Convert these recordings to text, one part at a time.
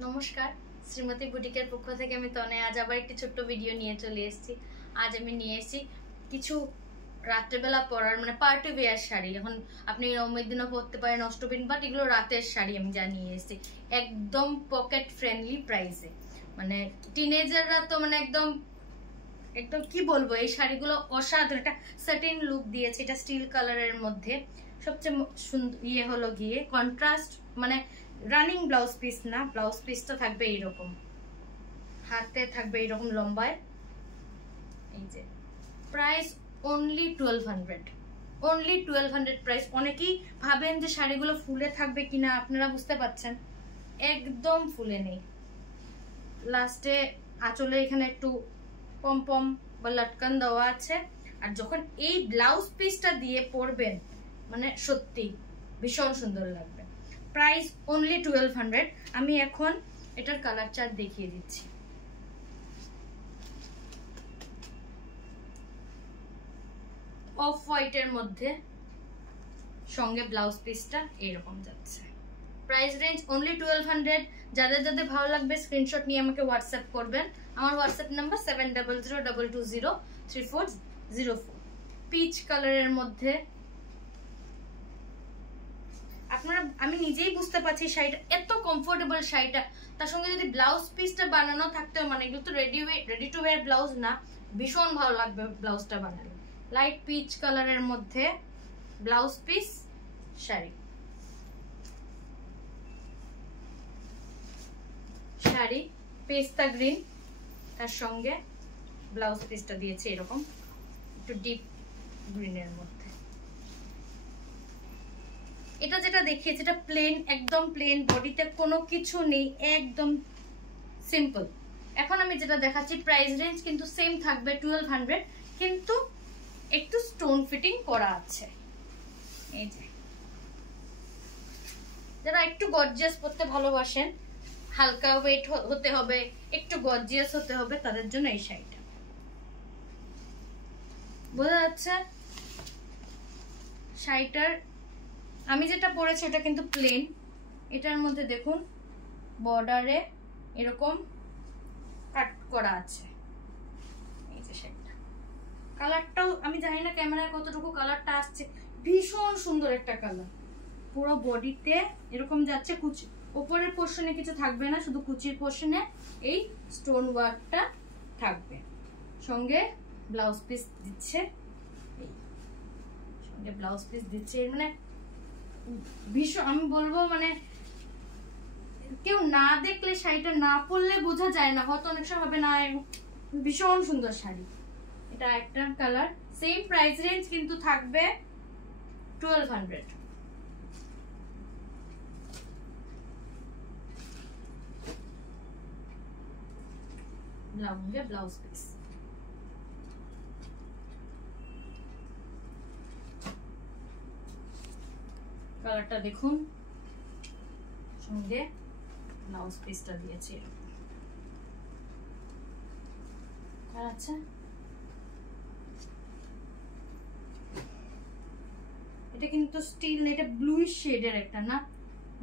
নমস্কার, শ্রীমতী বুটিকের পক্ষ থেকে আমি তনে আজ আবার একটি ছোট্ট ভিডিও নিয়ে চলে এসেছি। আজ আমি নিয়ে এসেছি কিছু রাত্রেবেলা পরার মানে পার্টি ওয়্যার শাড়ি। এখন আপনি নবমীর দিনও পরতে পারেন, অষ্টমীর, বাট এগুলো রাতের শাড়ি আমি যা নিয়ে এসেছি একদম পকেট ফ্রেন্ডলি প্রাইসে। মানে টিনেজাররা তো মানে একদম একদম কি বলবো, এই শাড়িগুলো অসাধারণ একটা সার্টেন লুক দিয়েছে। এটা স্টিল কালারের মধ্যে সবচেয়ে সুন্দর ইয়ে হলো গিয়ে কন্ট্রাস্ট, মানে রানিং ব্লাউজ পিস না, ব্লাউজ পিসটা থাকবে এইরকম, হাতে থাকবে এইরকম লম্বায়। এই যে প্রাইস অনলি 1200, অনলি 1200 প্রাইস। অনেকেই ভাবেন যে শাড়িগুলো ফুলে থাকবে কিনা, আপনারা বুঝতে পারছেন একদম ফুলে নেই। লাস্টে আঁচলে এখানে একটু পম পম বা লটকান দেওয়া আছে। আর যখন এই ব্লাউজ পিসটা দিয়ে পরবেন মানে সত্যি ভীষণ সুন্দর লাগবে। Price only 1200। আমি এখন এটার কালার চার্ট দেখিয়ে দিচ্ছি। অফ হোয়াইটের মধ্যে সঙ্গে ব্লাউজ পিসটা এইরকম যাচ্ছে। Price range only 1200। যাদের যাদের ভালো লাগবে স্ক্রিনশট নিয়ে আমাকে হোয়াটসঅ্যাপ করবেন। আমার হোয়াটসঅ্যাপ নাম্বার 7002203404। পিচ কালারের মধ্যে আপনারা, আমি নিজেই বুঝতে পারছি শাড়িটা এত কমফোর্টেবল শাড়িটা, তার সঙ্গে যদি ব্লাউজ পিসটা বানানো থাকতে, মানে এগুলো তো রেডি টু ওয়্যার ব্লাউজ না, ভীষণ ভালো লাগবে ব্লাউজটা বানালে। লাইট পিচ কালারের মধ্যে ব্লাউজ পিস শাড়ি পেস্তা গ্রিন, তার সঙ্গে ব্লাউজ পিসটা দিয়েছে এরকম একটু ডিপ গ্রিনের মধ্যে। এটা যেটা দেখিয়েছে এটা প্লেন, একদম প্লেন, বডিতে কোনো কিছু নেই, একদম সিম্পল। এখন আমি যেটা দেখাচ্ছি প্রাইস রেঞ্জ কিন্তু সেম থাকবে 1200, কিন্তু একটু স্টোন ফিটিং করা আছে। এই যে যারা একটু গর্জিয়াস পরতে ভালোবাসেন, হালকা ওয়েট হতে হবে, একটু গর্জিয়াস হতে হবে, তাদের জন্য এই শাড়িটা। বোঝা যাচ্ছে শাড়িটার, আমি যেটা পরেছি এটা কিন্তু প্লেন। এটার মধ্যে দেখুন বর্ডারে এরকম কাট করা আছে। এই যে শাড়িটা, কালারটাও আমি জানি না ক্যামেরায় কতটুকু কালারটা আসছে, ভীষণ সুন্দর একটা কালার। পুরো বডিতে এরকম যাচ্ছে, কুচি উপরের পোর্শনে কিছু থাকবে না, শুধু কুচির পোর্শনে এই স্টোন ওয়ার্কটা থাকবে। সঙ্গে ব্লাউজ পিস দিচ্ছে, সঙ্গে ব্লাউজ পিস দিচ্ছে। মানে ভীষণ, আমি বলবো মানে কেউ না দেখলে শাড়িটা না পরলে বোঝা যায় না, হয়তো অনেক সময় হবে না। ভীষণ সুন্দর শাড়ি। এটা একটা কালার, সেম প্রাইস রেঞ্জ কিন্তু থাকবে 1200। ব্লাউজ পিস কালারটা দেখুন, সঙ্গে ব্লাউজ পিসটা দিয়েছি। আচ্ছা, এটা কিন্তু স্টিল না, এটা ব্লুইশ শেডের একটা, না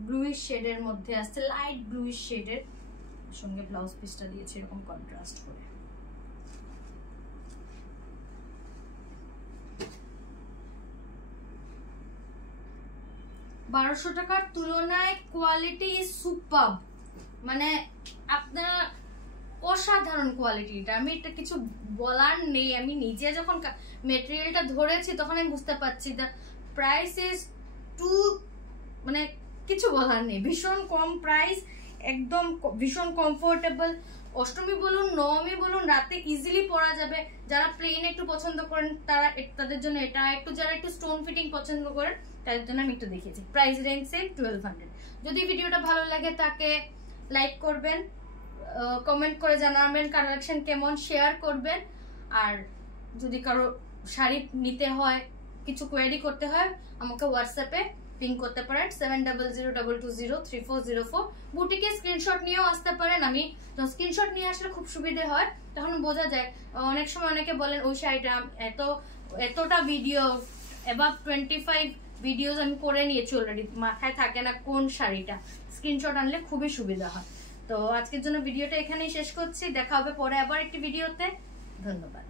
ব্লুইশ শেডের মধ্যে আসছে, লাইট ব্লুইশ শেডের। সঙ্গে ব্লাউজ পিসটা দিয়েছে এরকম কন্ট্রাস্ট করে। $1200 টাকার তুলনায় কোয়ালিটি ইজ সুপারব। মানে আপনারা অসাধারণ কোয়ালিটিটা, আমি এটা কিছু বলার নেই। আমি নিজে যখন মেটেরিয়ালটা ধরেছি তখন আমি বুঝতে পারছি দ্য প্রাইস ইজ টু, মানে কিছু বলার নেই। ভীষণ কম প্রাইস, একদম ভীষণ কমফোর্টেবল। অষ্টমী বলুন, নবমী বলুন, রাতে ইজিলি পরা যাবে। যারা প্লেন একটু পছন্দ করেন তাদের জন্য এটা একটু, যারা একটু স্টোন ফিটিং পছন্দ করেন তাদের জন্য আমি একটু দেখিয়েছি। Price range same 1200। যদি ভিডিওটা ভালো লাগে তাকে লাইক করবেন, কমেন্ট করে জানাবেন কালেকশন কেমন, শেয়ার করবেন। আর যদি কারো শাড়ি নিতে হয়, কিছু কোয়েরি করতে হয়, আমাকে হোয়াটসঅ্যাপে পিং করতে পারেন 7002203404। বুটিকে স্ক্রিনশট নিয়েও আসতে পারেন। আমি স্ক্রিনশট নিয়ে আসলে খুব সুবিধে হয়, তখন বোঝা যায়। অনেক সময় অনেকে বলেন ওই শাড়িটা এতটা ভিডিও, এবার 25 ভিডিওস আমি করে নিয়েছি অলরেডি, মাথায় থাকে না কোন শাড়িটা। স্ক্রিনশট আনলে খুবই সুবিধা হয়। তো আজকের জন্য ভিডিওটা এখানেই শেষ করছি, দেখা হবে পরে আবার একটি ভিডিওতে। ধন্যবাদ।